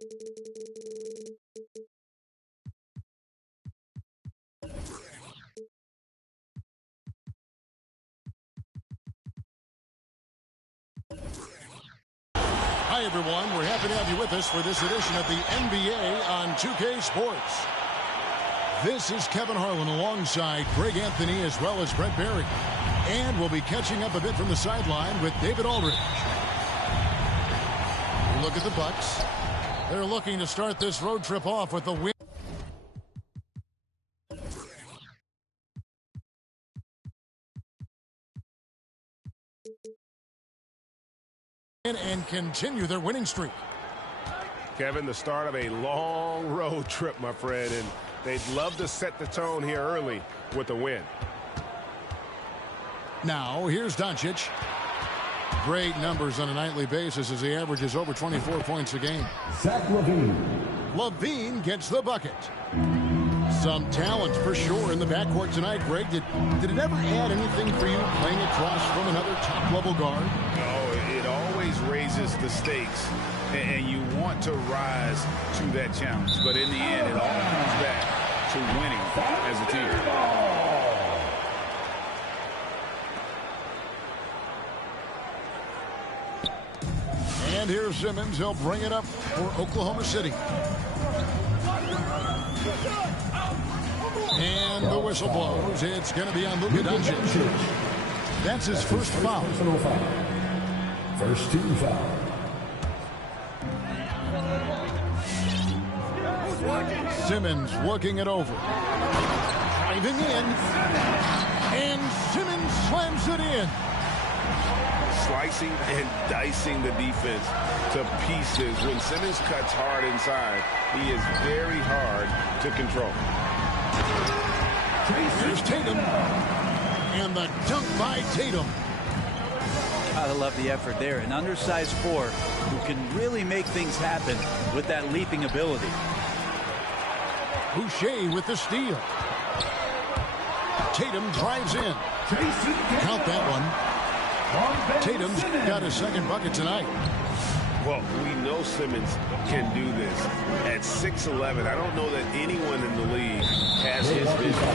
Hi, everyone. We're happy to have you with us for this edition of the NBA on 2K Sports. This is Kevin Harlan alongside Greg Anthony as well as Brett Barry. And we'll be catching up a bit from the sideline with David Aldridge. Look at the Bucks. They're looking to start this road trip off with a win. And continue their winning streak. Kevin, the start of a long road trip, my friend, and they'd love to set the tone here early with a win. Now, here's Doncic. Great numbers on a nightly basis as he averages over 24 points a game. Zach LaVine. LaVine gets the bucket. Some talent for sure in the backcourt tonight, Greg. Did it ever add anything for you playing across from another top-level guard? Oh, it always raises the stakes, and you want to rise to that challenge. But in the end, it all comes back to winning as a team. And here's Simmons. He'll bring it up for Oklahoma City. And the whistle blows. It's going to be on Luka Doncic. That's his first foul. First team foul. Simmons looking it over. Driving in. And Simmons slams it in. Slicing and dicing the defense to pieces. When Simmons cuts hard inside, he is very hard to control. Here's Tatum. And the dunk by Tatum. Gotta love the effort there. An undersized four who can really make things happen with that leaping ability. Boucher with the steal. Tatum drives in. Count that one. Tatum's got his second bucket tonight. Well, we know Simmons can do this. At 6'11", I don't know that anyone in the league has his vision.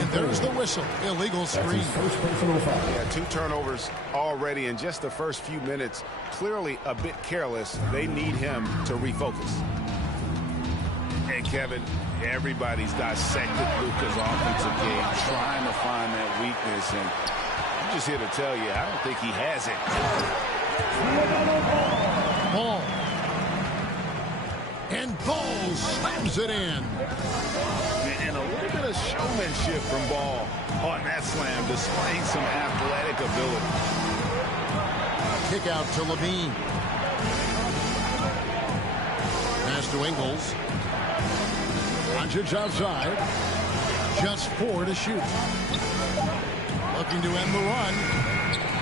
And there's the whistle. Illegal screen. Yeah, 2 turnovers already in just the first few minutes. Clearly a bit careless. They need him to refocus. And Kevin, everybody's dissected Luka's offensive game, trying to find that weakness. And I'm just here to tell you, I don't think he has it. Ball. And Ball slams it in. And a little bit of showmanship from Ball on that slam, displaying some athletic ability. Kick out to LaVine. Pass to Ingles. Doncic outside. Just 4 to shoot. Looking to end the run.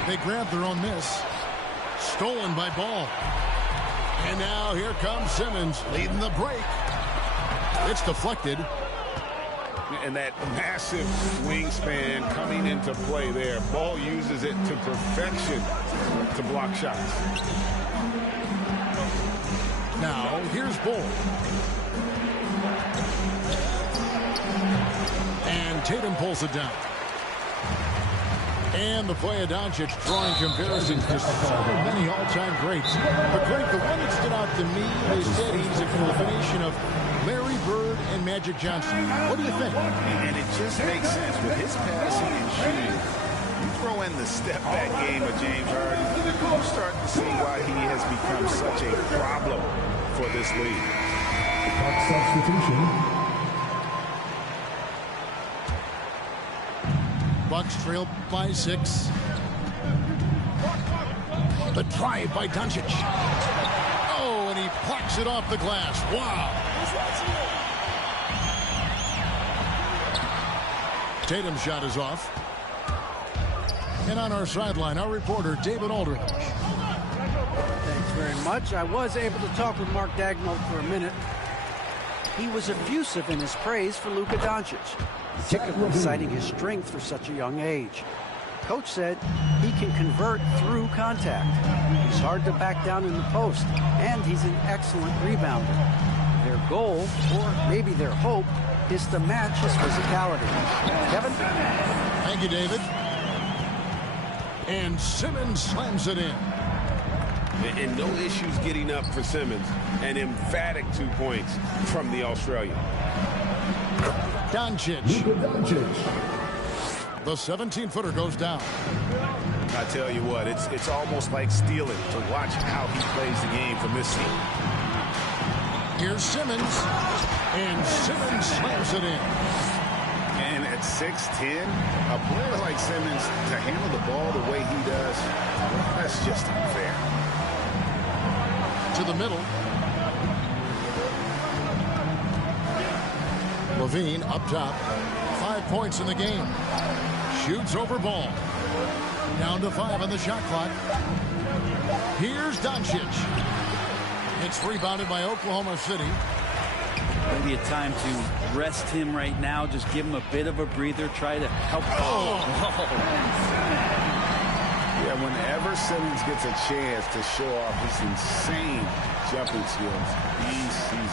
They grab their own miss. Stolen by Ball. And now here comes Simmons leading the break. It's deflected. And that massive wingspan coming into play there. Ball uses it to perfection to block shots. Now here's Ball. And Tatum pulls it down. And the play of Doncic drawing comparisons to so many all-time greats. But Greg, the one that stood out to me, they said he's a combination of Larry Bird and Magic Johnson. What do you think? And it just makes sense with his passing and shooting. You throw in the step-back game of James Harden, you start to see why he has become such a problem for this league. Substitution. Bucks trail by 6. The drive by Doncic. Oh, and he plucks it off the glass. Wow. Tatum's shot is off. And on our sideline, our reporter, David Aldridge. Thanks very much. I was able to talk with Mark Dagnall for a minute. He was effusive in his praise for Luka Doncic, particularly citing his strength for such a young age. Coach said he can convert through contact. He's hard to back down in the post, and he's an excellent rebounder. Their goal, or maybe their hope, is to match his physicality. Kevin? Thank you, David. And Simmons slams it in. And no issues getting up for Simmons. An emphatic 2 points from the Australian. Doncic. The 17-footer goes down. I tell you what, it's almost like stealing to watch how he plays the game from this seat. Here's Simmons. And Simmons slams it in. And at 6'10", a player like Simmons to handle the ball the way he does, that's just unfair. To the middle. Levine up top. 5 points in the game. Shoots over ball. Down to 5 on the shot clock. Here's Doncic. It's rebounded by Oklahoma City. Maybe a time to rest him right now. Just give him a bit of a breather. Try to help. Yeah, whenever Simmons gets a chance to show off his insane jumping skills, he seizes.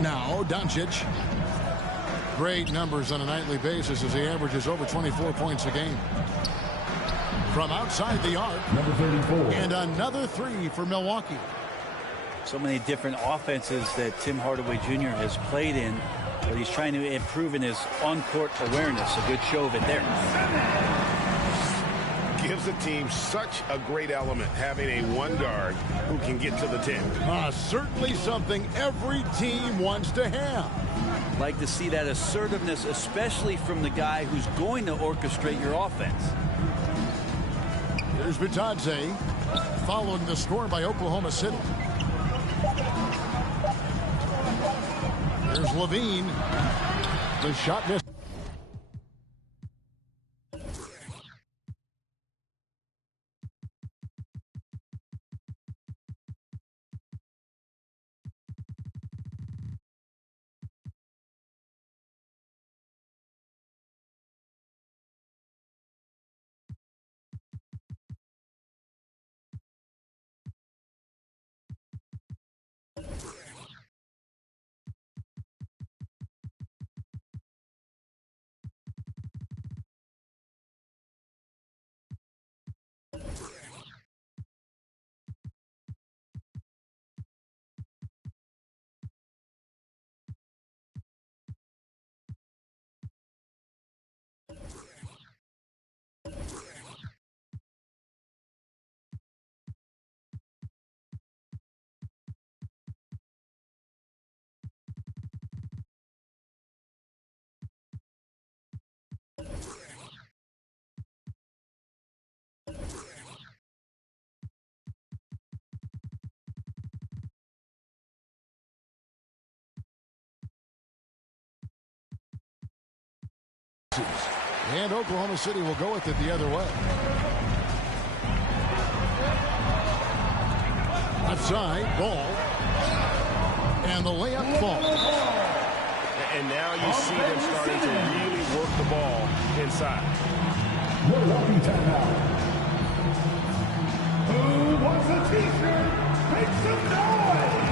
Now Doncic. Great numbers on a nightly basis as he averages over 24 points a game. From outside the arc. Number 34. And another 3 for Milwaukee. So many different offenses that Tim Hardaway Jr. has played in, but he's trying to improve in his on-court awareness. A good show of it there. Gives the team such a great element, having a one guard who can get to the 10. Certainly something every team wants to have. Like to see that assertiveness, especially from the guy who's going to orchestrate your offense. Here's Bitadze, following the score by Oklahoma City. Here's Levine. The shot missed. And Oklahoma City will go with it the other way. Left side, ball. And the layup falls. And now you see them starting to really work the ball inside. Who wants a t-shirt? Make some noise!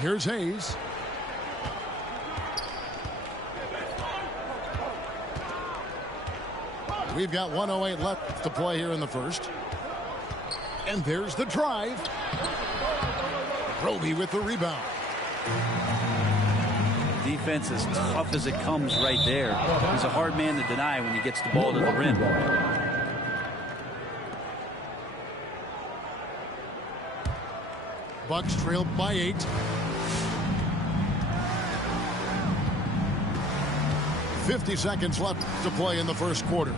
Here's Hayes. We've got 1:08 left to play here in the first. And there's the drive. Roby with the rebound. Defense as tough as it comes right there. He's a hard man to deny when he gets the ball to the rim. Bucks trailed by 8. .50 left to play in the first quarter.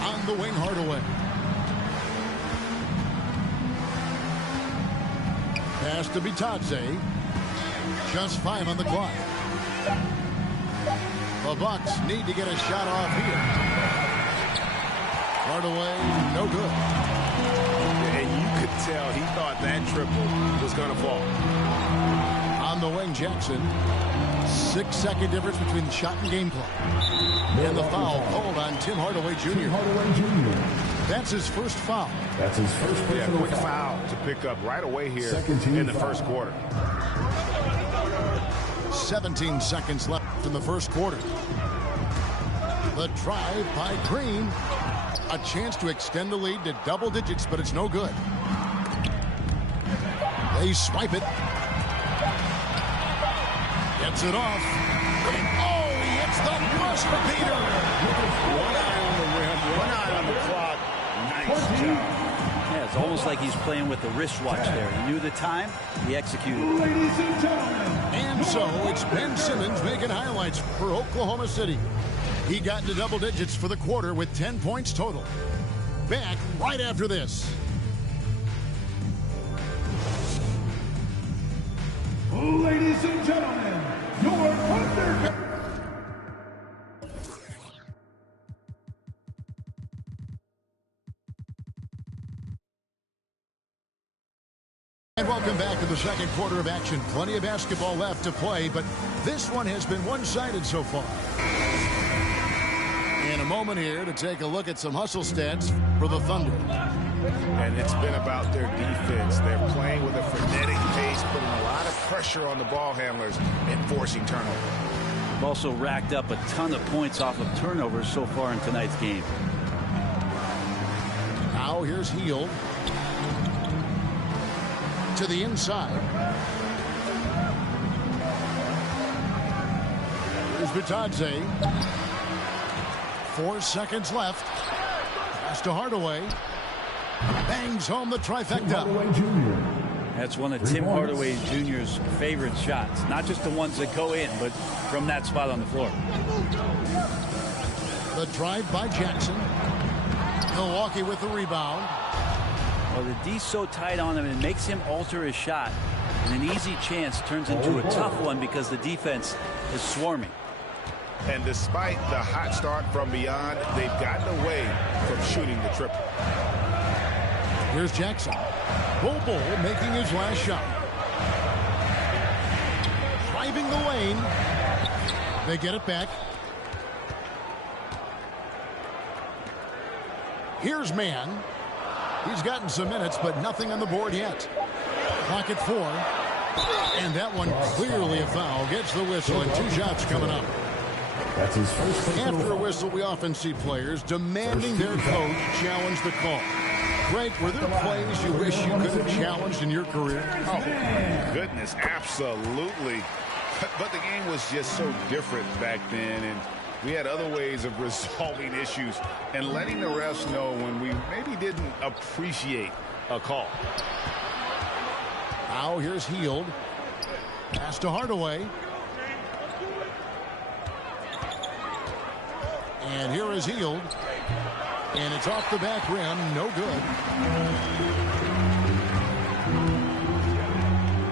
On the wing, Hardaway. Pass to Bitadze. Just 5 on the clock. The Bucks need to get a shot off here. Hardaway, no good. And you could tell he thought that triple was going to fall. On the wing, Jackson. 6-second difference between the shot and game clock. And the foul called on Tim Hardaway Jr. That's his first foul. That's his first personal quick foul to pick up right away here in the first quarter. 17 seconds left in the first quarter. The drive by Green. A chance to extend the lead to double digits, but it's no good. They swipe it. Gets it off. And oh, he hits the buzzer beater. One eye on the rim, one eye on the clock. Nice job. Yeah, it's almost like he's playing with the wristwatch there. He knew the time, he executed. Ladies and gentlemen. And so it's Ben Simmons making highlights for Oklahoma City. He got into double digits for the quarter with 10 points total. Back right after this. Ladies and gentlemen, your Thunder. And welcome back to the second quarter of action. Plenty of basketball left to play, but this one has been one-sided so far. In a moment here to take a look at some hustle stats for the Thunder. And it's been about their defense. They're playing with a frenetic pace, putting a lot of pressure on the ball handlers and forcing turnovers. They've also racked up a ton of points off of turnovers so far in tonight's game. Now here's Hield. To the inside. Here's Bitadze. 4 seconds left. Pass to Hardaway. Bangs home the trifecta. That's one of Tim Hardaway Jr.'s favorite shots. Not just the ones that go in, but from that spot on the floor. The drive by Jackson. Milwaukee with the rebound. Well, the D's so tight on him, it makes him alter his shot. And an easy chance turns into a tough one because the defense is swarming. And despite the hot start from beyond, they've gotten away from shooting the triple. Here's Jackson. Bull making his last shot. Driving the lane. They get it back. Here's Mann. He's gotten some minutes, but nothing on the board yet. Clock at 4. And that one clearly a foul. Gets the whistle, and 2 shots coming up. That's his first. After a whistle, we often see players demanding their coach challenge the call. Greg, were there plays you wish you could have challenged in your career? Oh, my goodness, absolutely. But the game was just so different back then, and we had other ways of resolving issues and letting the refs know when we maybe didn't appreciate a call. Now here's Hield. Pass to Hardaway. And here is Hield. And it's off the back rim. No good.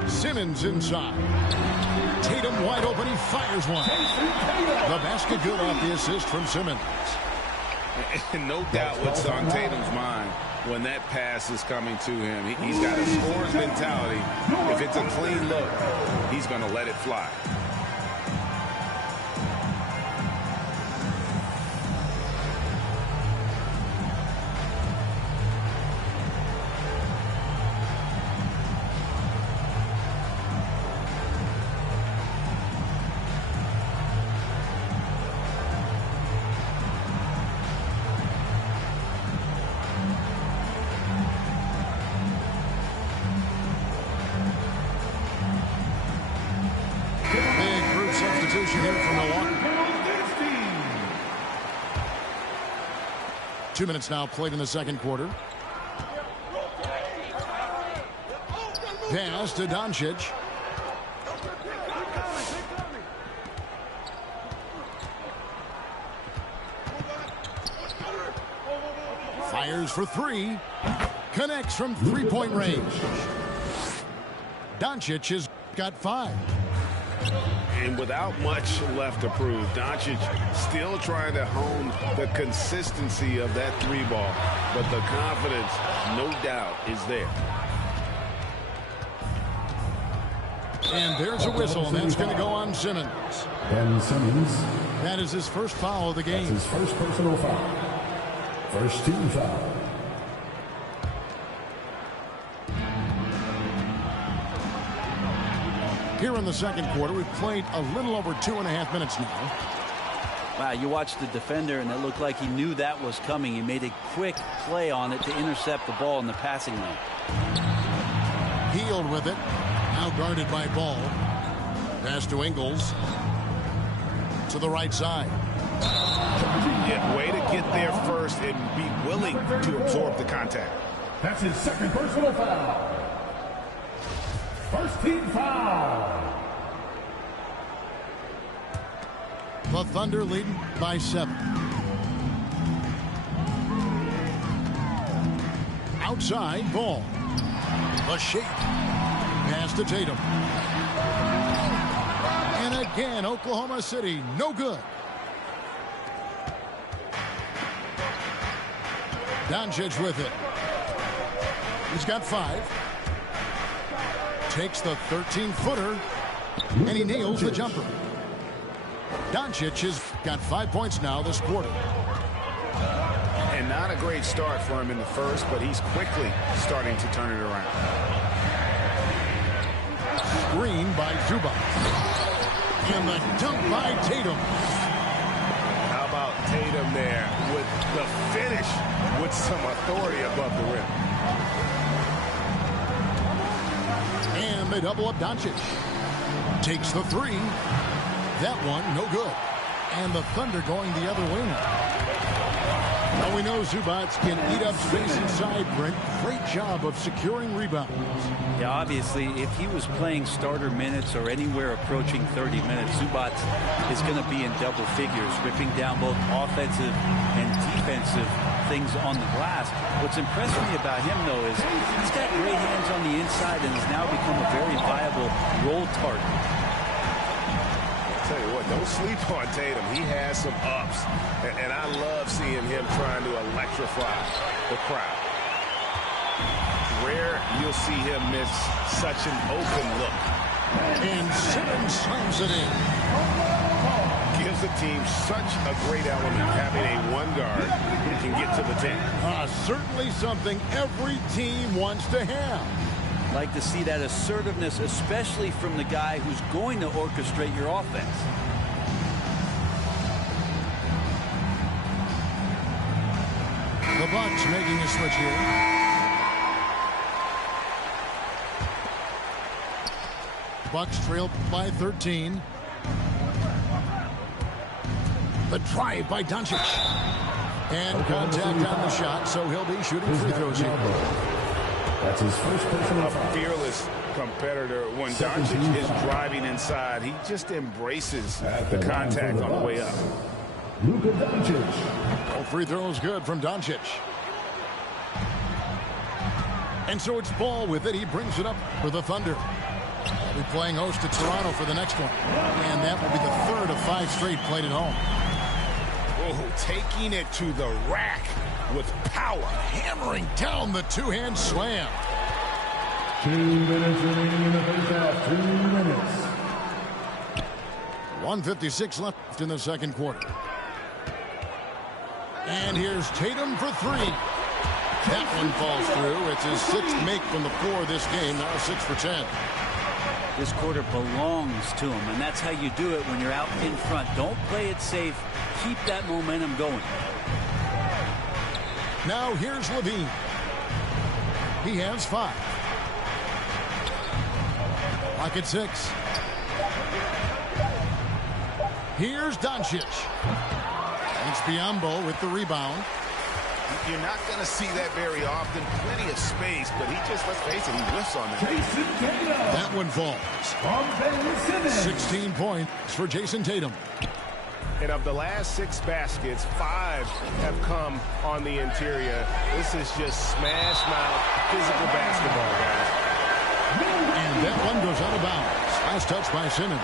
Simmons inside. Tatum wide open. He fires one. The basket good off the assist from Simmons. And no doubt what's on Tatum's mind when that pass is coming to him. He's got a scorer's mentality. If it's a clean look, he's going to let it fly. Here from Milwaukee. 2 minutes now played in the second quarter. Pass to Doncic. Fires for 3. Connects from 3-point range. Doncic has got 5. And without much left to prove, Doncic still trying to hone the consistency of that three ball. But the confidence, no doubt, is there. And there's a whistle, and that's going to go on Simmons. Ben Simmons. That is his first foul of the game. That's his first personal foul. First team foul. Here in the second quarter, we've played a little over 2.5 minutes now. Wow, you watched the defender, and it looked like he knew that was coming. He made a quick play on it to intercept the ball in the passing lane. Healed with it. Now guarded by Ball. Pass to Ingles. To the right side. Yeah, way to get there first and be willing to absorb the contact. That's his second personal foul. First team foul. The Thunder leading by 7. Outside, Ball. The shape. Pass to Tatum. And again, Oklahoma City, no good. Doncic with it. He's got 5. Takes the 13-footer, and he nails the jumper. Doncic has got 5 points now this quarter. And not a great start for him in the first, but he's quickly starting to turn it around. Screen by Zubac. And the dunk by Tatum. How about Tatum there with the finish with some authority above the rim. And they double up Doncic. Takes the 3. That one, no good. And the Thunder going the other way now. Now we know Zubac can eat up space inside, Brent. Great job of securing rebounds. Yeah, obviously, if he was playing starter minutes or anywhere approaching 30 minutes, Zubac is going to be in double figures, ripping down both offensive and defensive things on the glass. What's impressed me about him, though, is he's got great hands on the inside and has now become a very viable roll target. I'll tell you what, don't sleep on Tatum. He has some ups, and I love seeing him trying to electrify the crowd. Rare you'll see him miss such an open look. And Simmons slams it in. Gives the team such a great element having a one guard who can get to the 10. Certainly something every team wants to have. Like to see that assertiveness, especially from the guy who's going to orchestrate your offense. The Bucks making a switch here. Bucks trail by 13. The drive by Doncic. And contact on the shot, so he'll be shooting free throws here. That's his first personal A foul. fearless competitor. When Doncic is driving inside, he just embraces the contact on the way up. Luka Doncic. All free throws good from Doncic. And so it's Ball with it. He brings it up for the Thunder. They'll be playing host to Toronto for the next one. And that will be the 3rd of 5 straight played at home. Oh, taking it to the rack with power. Hammering down the two-hand slam. 2 minutes remaining in the first half. 2 minutes. 1:56 left in the second quarter. And here's Tatum for 3. That one falls through. It's his 6th make from the floor this game. Now 6 for 10. This quarter belongs to him, and that's how you do it when you're out in front. Don't play it safe. Keep that momentum going. Now here's Levine. He has 5. Lock at 6. Here's Doncic. It's Biyombo with the rebound. You're not going to see that very often. Plenty of space, but he just, let's face it, he whiffs on it. Jason Tatum. That one falls. From Ben Simmons. 16 points for Jason Tatum. And of the last 6 baskets, 5 have come on the interior. This is just smash mouth physical basketball, guys. And And that one goes out of bounds. Last touch by Simmons.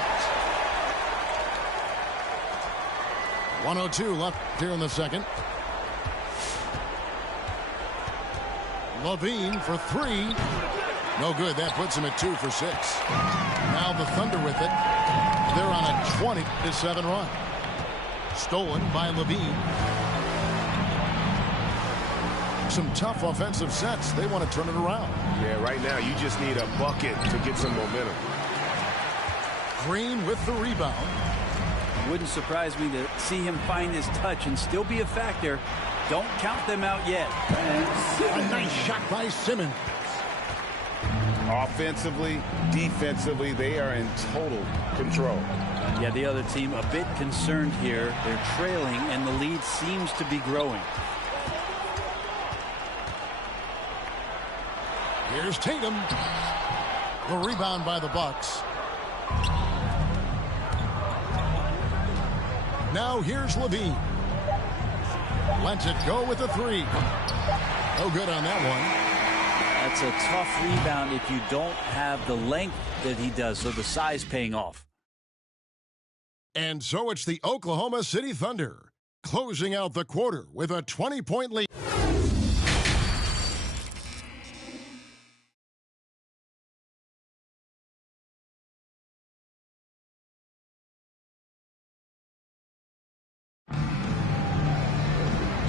1:02 left here in the second. Levine for three. No good. That puts him at 2 for 6. Now the Thunder with it. They're on a 20-7 run. Stolen by Levine. Some tough offensive sets. They want to turn it around. Yeah, right now you just need a bucket to get some momentum. Green with the rebound. Wouldn't surprise me to see him find his touch and still be a factor. Don't count them out yet. A nice shot by Simmons. Offensively, defensively, they are in total control. Yeah, the other team a bit concerned here. They're trailing, and the lead seems to be growing. Here's Tatum. The rebound by the Bucks. Now here's Levine. Lets it go with a three. No good on that one. That's a tough rebound if you don't have the length that he does, so the size paying off. And so it's the Oklahoma City Thunder closing out the quarter with a 20-point lead.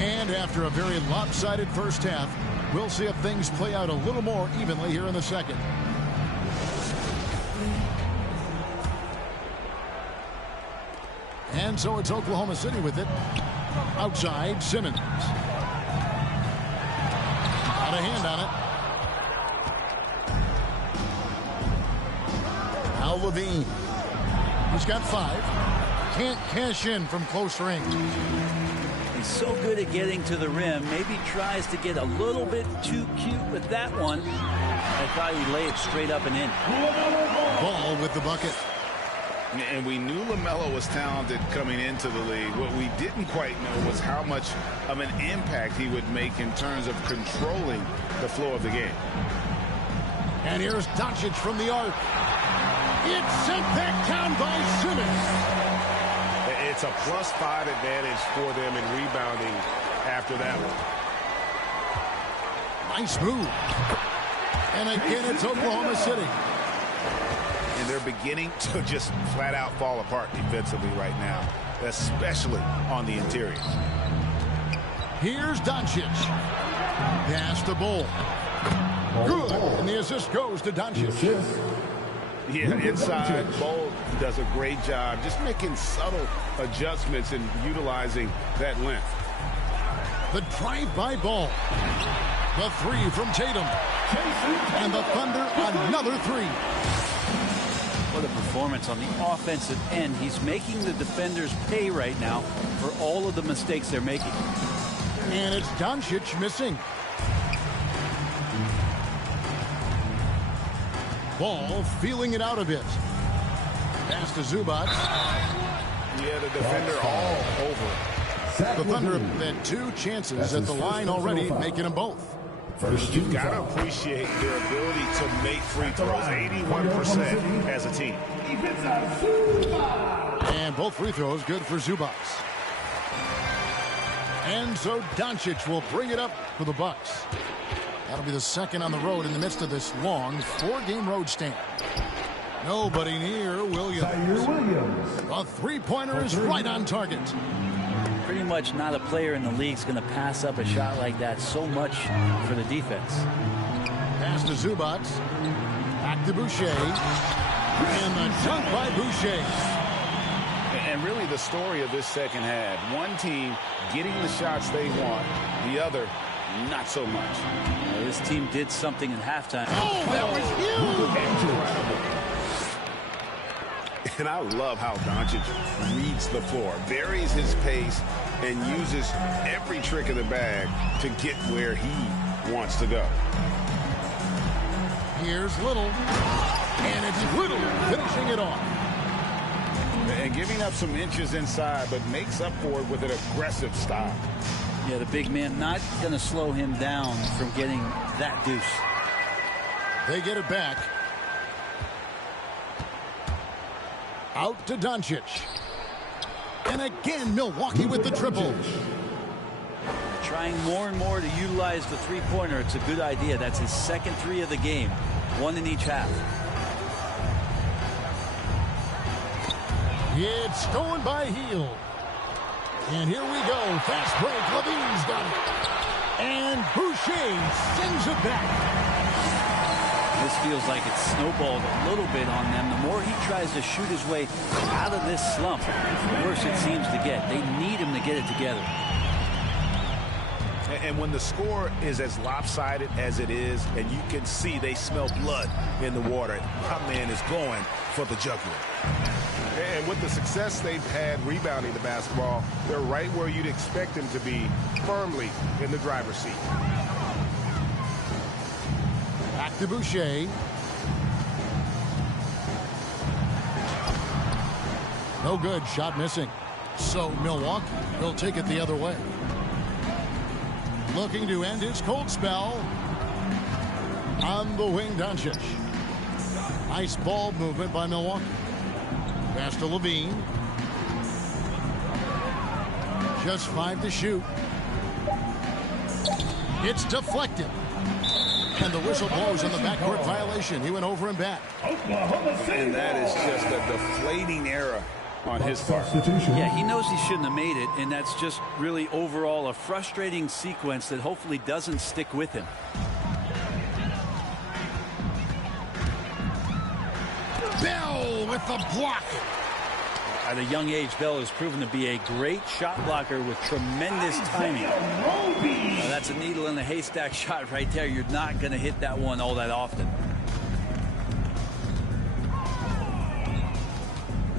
And after a very lopsided first half, we'll see if things play out a little more evenly here in the second. And so it's Oklahoma City with it. Outside, Simmons. Got a hand on it. Now Levine. He's got 5. Can't cash in from close range. He's so good at getting to the rim. Maybe tries to get a little bit too cute with that one. I thought he'd lay it straight up and in. Ball with the bucket. And we knew LaMelo was talented coming into the league. What we didn't quite know was how much of an impact he would make in terms of controlling the flow of the game. And here's Doncic from the arc. It's sent back down by Simmons. It's a +5 advantage for them in rebounding after that one. Nice move. And again, it's Oklahoma City. And they're beginning to just flat out fall apart defensively right now, especially on the interior. Here's Doncic. Pass to Bull. Good. And the assist goes to Doncic. Yeah, inside, Bull does a great job just making subtle adjustments and utilizing that length. The drive by Ball. The three from Tatum. And the Thunder another three. What a performance on the offensive end. He's making the defenders pay right now for all of the mistakes they're making. And it's Doncic missing. Ball feeling it out a bit. Pass to Zubac. Yeah, the defender all over. The Thunder have had 2 chances at the line already, making them both. You've got to appreciate their ability to make free throws, 81% as a team. And both free throws good for Zubac. And so Doncic will bring it up for the Bucks. That'll be the second on the road in the midst of this long 4-game road stand. Nobody near Williams. A three-pointer is right on target. Pretty much not a player in the league is going to pass up a shot like that so much for the defense. Pass to Zubac. Back to Boucher. And the dunk by Boucher. And really the story of this second half. One team getting the shots they want. The other, not so much. This team did something in halftime. Oh, that was huge! Incredible. And I love how Doncic reads the floor, varies his pace, and uses every trick in the bag to get where he wants to go. Here's Little. And it's Little finishing it off. And giving up some inches inside, but makes up for it with an aggressive style. Yeah, the big man not going to slow him down from getting that deuce. They get it back. Out to Doncic. And again, Milwaukee with the triple. Trying more and more to utilize the three-pointer. It's a good idea. That's his second three of the game. One in each half. It's stolen by Hield. And here we go. Fast break. Levine's got it. And Boucher sends it back. This feels like it's snowballed a little bit on them. The more he tries to shoot his way out of this slump, the worse it seems to get. They need him to get it together. And when the score is as lopsided as it is, and you can see they smell blood in the water, my man is going for the jugular. And with the success they've had rebounding the basketball, they're right where you'd expect them to be, firmly in the driver's seat. Back to Boucher. No good. Shot missing. So Milwaukee will take it the other way. Looking to end his cold spell. On the wing, Doncic. Nice ball movement by Milwaukee. Pass to Levine. Just 5 to shoot. It's deflected. And the whistle blows on the backcourt violation. He went over and back. And that is just a deflating error on his part. Yeah, he knows he shouldn't have made it, and that's just really overall a frustrating sequence that hopefully doesn't stick with him. Bell with the block. At a young age, Bell has proven to be a great shot blocker with tremendous timing. Now, that's a needle in a haystack shot right there. You're not going to hit that one all that often.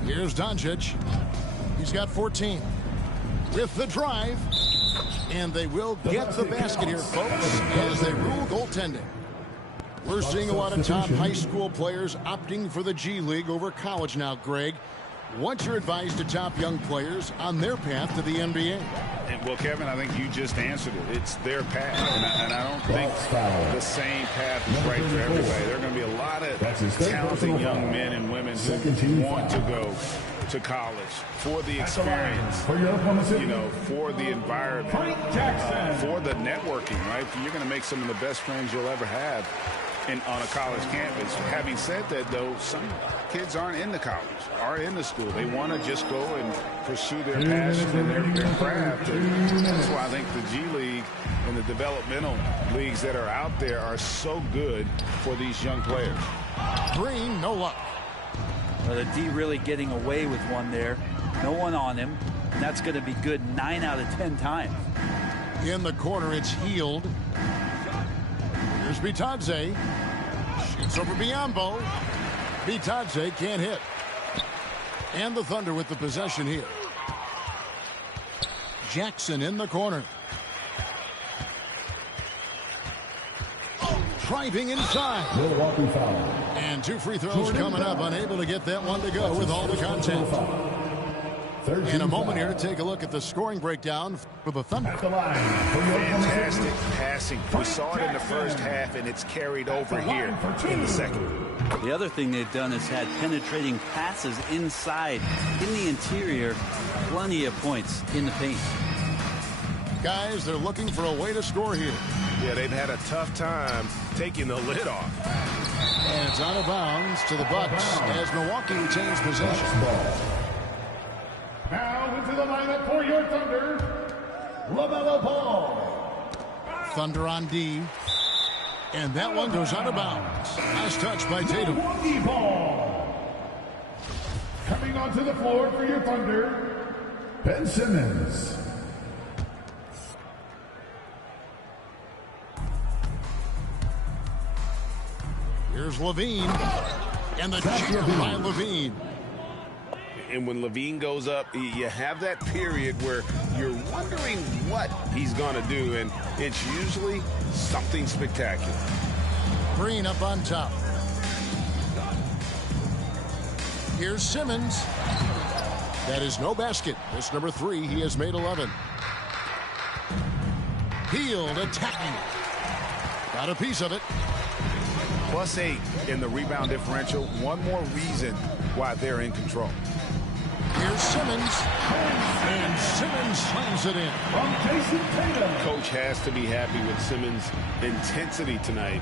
Here's Doncic. He's got 14. With the drive. And they will get the basket here, folks, as they rule goaltending. We're seeing a lot of top high school players opting for the G League over college now, Greg. What's your advice to top young players on their path to the NBA? Well, Kevin, I think you just answered it. It's their path, and I don't think the same path is right for everybody. There are going to be a lot of talented young men and women who want to go to college for the experience, you know, for the environment, for the networking, right? You're going to make some of the best friends you'll ever have on a college campus. Having said that, though, some kids aren't in the college, aren't in the school. They want to just go and pursue their passion and their craft. And that's why I think the G League and the developmental leagues that are out there are so good for these young players. Green, no luck. Well, the D really getting away with one there. No one on him. And that's going to be good 9 out of 10 times. In the corner, it's Hield. Here's Bitadze. Shoots over Biombo. Bitadze can't hit. And the Thunder with the possession here. Jackson in the corner. Driving inside. Milwaukee foul. And 2 free throws coming up. Unable to get that one to go with all the content. In a moment here, take a look at the scoring breakdown for the Thunder. Fantastic passing. We saw it in the first half, and it's carried over here in the second. The other thing they've done is had penetrating passes inside, in the interior, plenty of points in the paint. Guys, they're looking for a way to score here. Yeah, they've had a tough time taking the lid off. And it's out of bounds to the Bucks as Milwaukee retains possession. Now into the lineup for your Thunder, LaMelo Ball. Thunder on D. And that one goes out of bounds. Last touch by Tatum. Milwaukee Ball. Coming onto the floor for your Thunder, Ben Simmons. Here's Levine. And the jam by Levine. And when Levine goes up, you have that period where you're wondering what he's going to do, and it's usually something spectacular. Green up on top. Here's Simmons. That is no basket. This number 3. He has made 11. Hield attacking. Got a piece of it. +8 in the rebound differential. One more reason why they're in control. Here's Simmons. And Simmons slams it in. Coach has to be happy with Simmons' intensity tonight,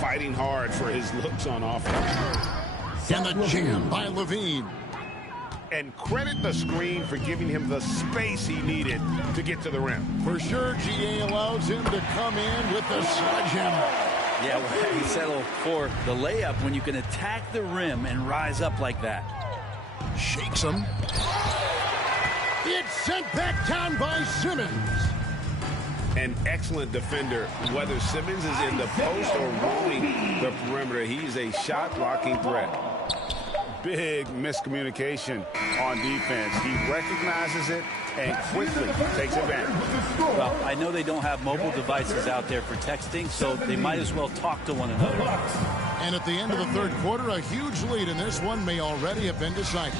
fighting hard for his looks on offense. And the jam by Levine. And credit the screen for giving him the space he needed to get to the rim. For sure, GA allows him to come in with the sledgehammer. Yeah, well, he settled for the layup when you can attack the rim and rise up like that. Shakes him. It's sent back down by Simmons. An excellent defender, whether Simmons is in the post or roaming the perimeter. He's a shot-blocking threat. Big miscommunication on defense. He recognizes it and quickly takes advantage. Well, I know they don't have mobile devices out there for texting, so they might as well talk to one another. And at the end of the third quarter, a huge lead in this one may already have been decided.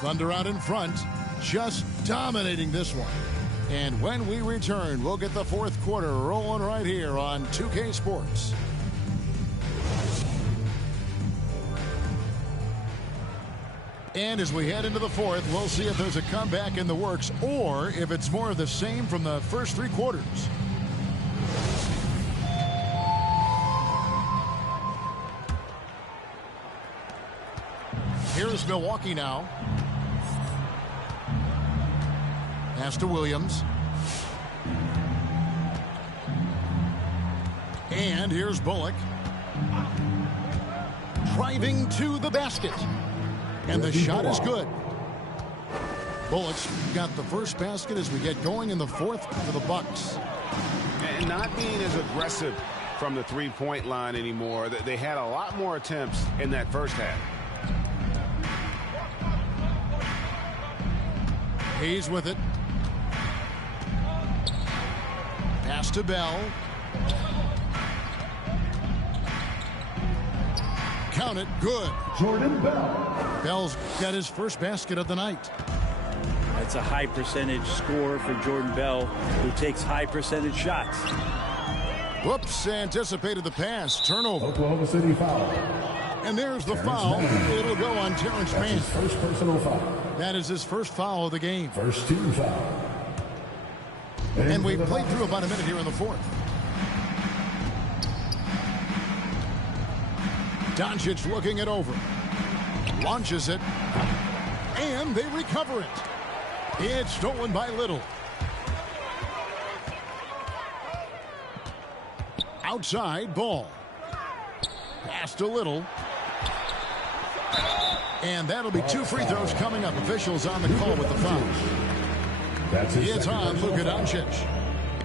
Thunder out in front, just dominating this one. And when we return, we'll get the fourth quarter rolling right here on 2K Sports. And as we head into the fourth, we'll see if there's a comeback in the works or if it's more of the same from the first three quarters. Here's Milwaukee now. Pass to Williams. And here's Bullock. Driving to the basket. And the shot is good. Bullock's got the first basket as we get going in the fourth for the Bucks. And not being as aggressive from the three-point line anymore. They had a lot more attempts in that first half. Hayes with it. Pass to Bell. Count it. Good. Jordan Bell. Bell's got his first basket of the night. That's a high percentage score for Jordan Bell, who takes high percentage shots. Whoops, anticipated the pass. Turnover. Oklahoma City foul. And there's the Terrence foul. Mann. It'll go on Terrence That's Mann. his first personal foul. That is his first foul of the game. First team foul. And we've played through about a minute here in the fourth. Doncic looking it over. Launches it. And they recover it. It's stolen by Little. Outside ball. Pass to Little. And that'll be two free throws coming up. Officials on the call with the foul. That's his It's on Luka Doncic.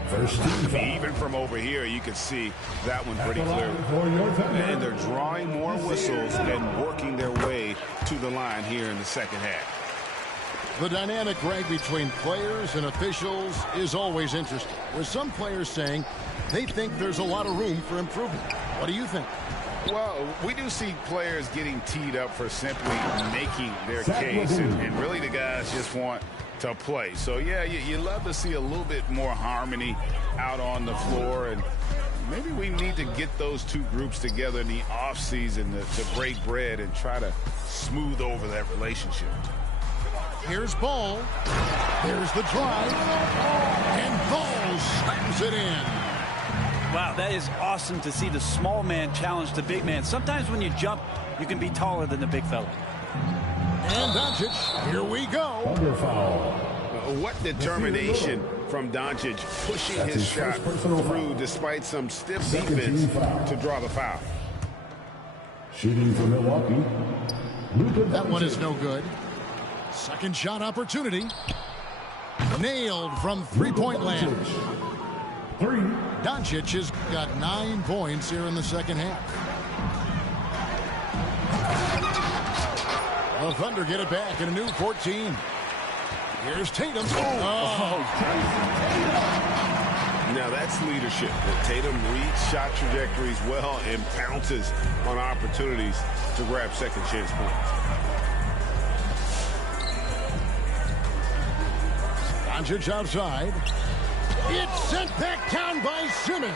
First team foul. Even from over here, you can see that one pretty At the line clearly. for your Thunder. And they're drawing more whistles and working their way to the line here in the second half. The dynamic right between players and officials is always interesting. With some players saying they think there's a lot of room for improvement. What do you think? Well, we do see players getting teed up for simply making their case, and really the guys just want to play. So, yeah, you love to see a little bit more harmony out on the floor, and maybe we need to get those two groups together in the offseason to break bread and try to smooth over that relationship. Here's Ball. There's the drive. And Ball slams it in. Wow, that is awesome to see the small man challenge the big man. Sometimes when you jump, you can be taller than the big fella. And Doncic, here we go. Thunder foul. What determination from Doncic pushing That's his his shot first personal through foul. despite some stiff Second defense team foul. to draw the foul. Shooting for Milwaukee. Luka That one Doncic. is no good. Second shot opportunity. Nailed from three-point land. Three. Doncic has got 9 points here in the second half. The Thunder get it back in a new 14. Here's Tatum. Now that's leadership. Tatum reads shot trajectories well and pounces on opportunities to grab second chance points. Doncic outside. It's sent back down by Simmons.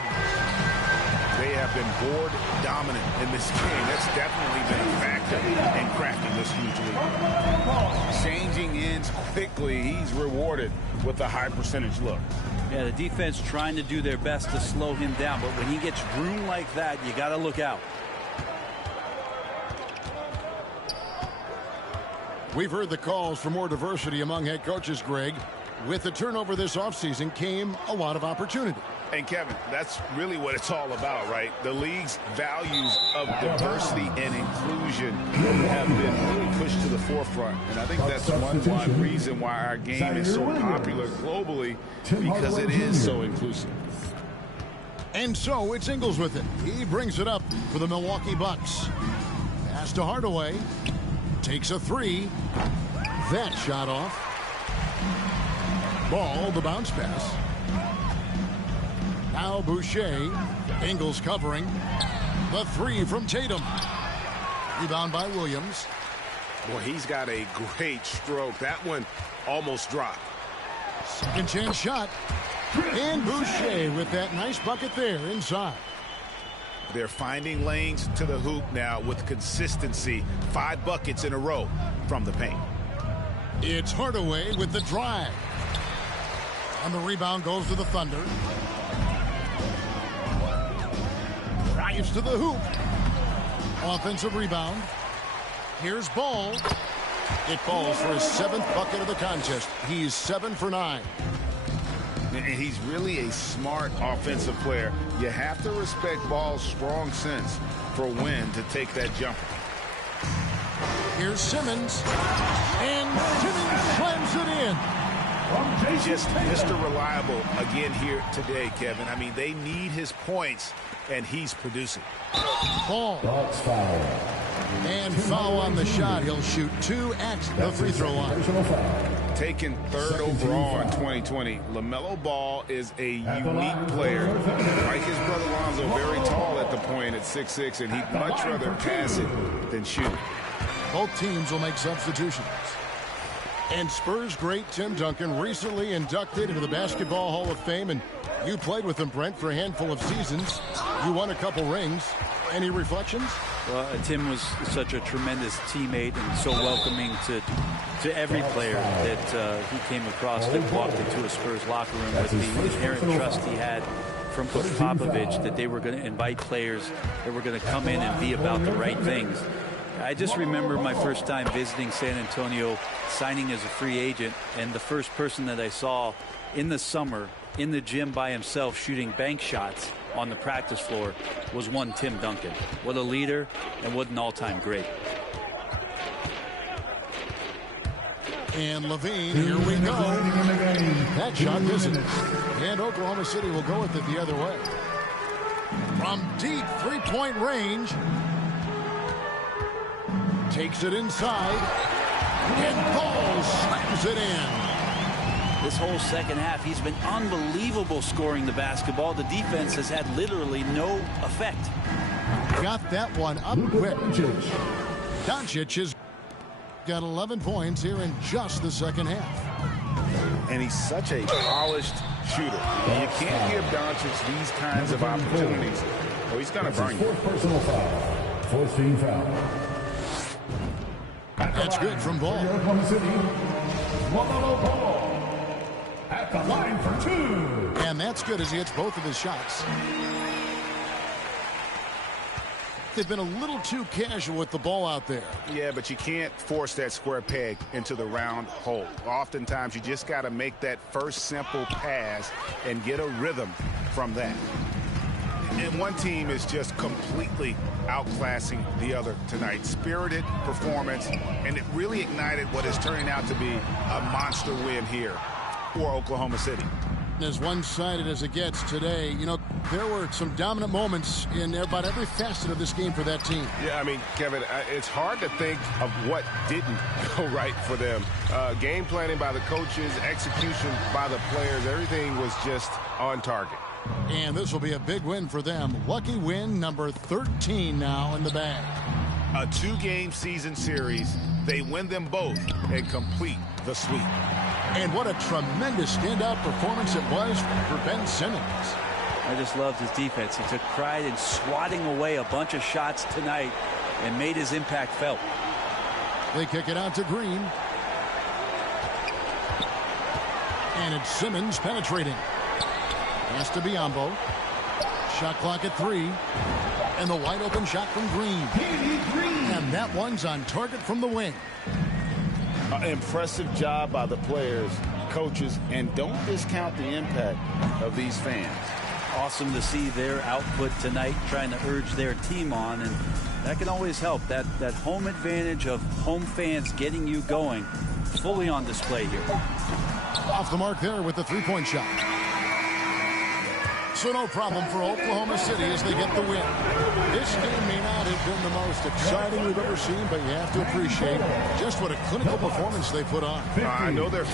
they have been board dominant in this game. That's definitely been a factor in crafting this huge lead. Changing ends quickly. He's rewarded with a high percentage look. Yeah, the defense trying to do their best to slow him down, but when he gets room like that, you got to look out. We've heard the calls for more diversity among head coaches, Greg. With the turnover this offseason came a lot of opportunity. And Kevin, that's really what it's all about, right? The league's values of diversity and inclusion have been really pushed to the forefront. And I think that's one reason why our game is so popular globally, because it is so inclusive. And so it's Ingles with it. He brings it up for the Milwaukee Bucks. Pass to Hardaway. Takes a three. That shot off. Ball, the bounce pass. Now Boucher. Ingles covering. The three from Tatum. Rebound by Williams. Boy, he's got a great stroke. That one almost dropped. Second chance shot. And Boucher with that nice bucket there inside. They're finding lanes to the hoop now with consistency. 5 buckets in a row from the paint. It's Hardaway with the drive. And the rebound goes to the Thunder. Drives to the hoop. Offensive rebound. Here's Ball. It falls for his 7th bucket of the contest. He's 7 for 9. And he's really a smart offensive player. You have to respect Ball's strong sense for when to take that jumper. Here's Simmons. And Simmons slams it in. Just Mr. Reliable again here today, Kevin. I mean, they need his points, and he's producing. Ball. And foul on the shot. He'll shoot 2 at the free throw line. Taken 3rd overall in 2020, LaMelo Ball is a unique player. Like his brother Lonzo, very tall at the point at 6'6", and he'd much rather pass it than shoot. Both teams will make substitutions. And Spurs great Tim Duncan recently inducted into the Basketball Hall of Fame, and you played with him, Brent, for a handful of seasons. You won a couple rings. Any reflections? Well, Tim was such a tremendous teammate and so welcoming to every player that he came across that walked into a Spurs locker room with the inherent trust he had from Coach Popovich that they were going to invite players that were going to come in and be about the right things. I just remember my first time visiting San Antonio, signing as a free agent, and the first person that I saw in the summer in the gym by himself shooting bank shots on the practice floor was one Tim Duncan. What a leader and what an all-time great. And Levine, here we go. That shot misses. And Oklahoma City will go with it the other way. From deep three-point range. Takes it inside. And Ball slams it in. This whole second half, he's been unbelievable scoring the basketball. The defense has had literally no effect. Got that one up quick. Doncic has got 11 points here in just the second half. And he's such a polished shooter. You can't give Doncic these kinds of opportunities. Oh, he's going to burn you. Personal foul. 4th team foul. That's good from Ball. Oklahoma City, LaMelo Ball at the line for 2. And that's good as he hits both of his shots. They've been a little too casual with the ball out there. Yeah, but you can't force that square peg into the round hole. Oftentimes, you just got to make that first simple pass and get a rhythm from that. And one team is just completely outclassing the other tonight. Spirited performance, and it really ignited what is turning out to be a monster win here for Oklahoma City. As one-sided as it gets today, you know, there were some dominant moments in about every facet of this game for that team. Yeah, I mean, Kevin, it's hard to think of what didn't go right for them. Game planning by the coaches, execution by the players, everything was just on target. And this will be a big win for them. Lucky win number 13 now in the bag. A 2-game season series. They win them both and complete the sweep. And what a tremendous standout performance it was for Ben Simmons. I just loved his defense. He took pride in swatting away a bunch of shots tonight and made his impact felt. They kick it out to Green. And it's Simmons penetrating. Pass to Biyombo. Shot clock at 3. And the wide open shot from Green. And that one's on target from the wing. Impressive job by the players, coaches, and don't discount the impact of these fans. Awesome to see their output tonight, trying to urge their team on, and that can always help. That home advantage of home fans getting you going, fully on display here. Off the mark there with the three-point shot. So no problem for Oklahoma City as they get the win. This game may not have been the most exciting we've ever seen, but you have to appreciate just what a clinical performance they put on. I know they're...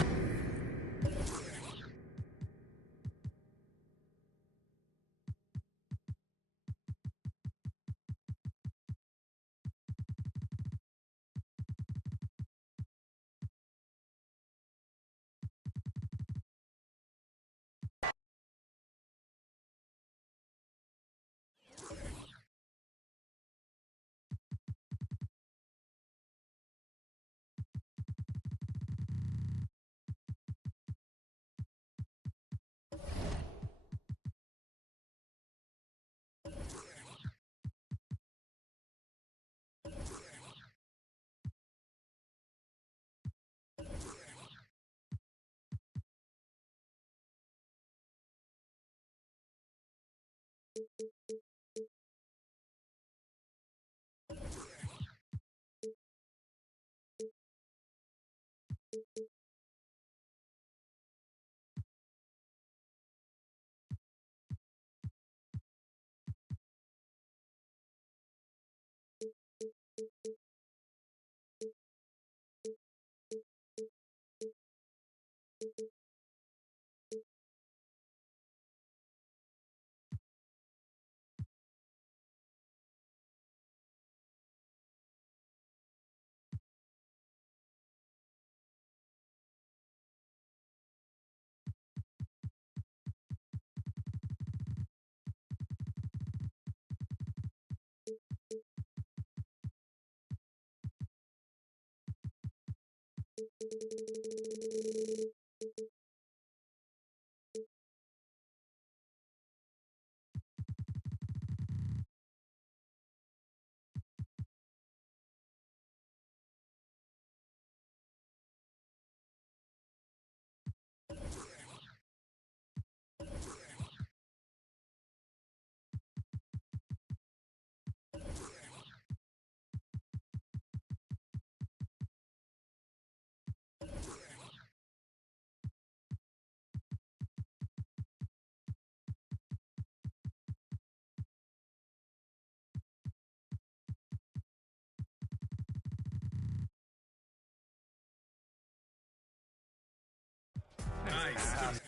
Nice.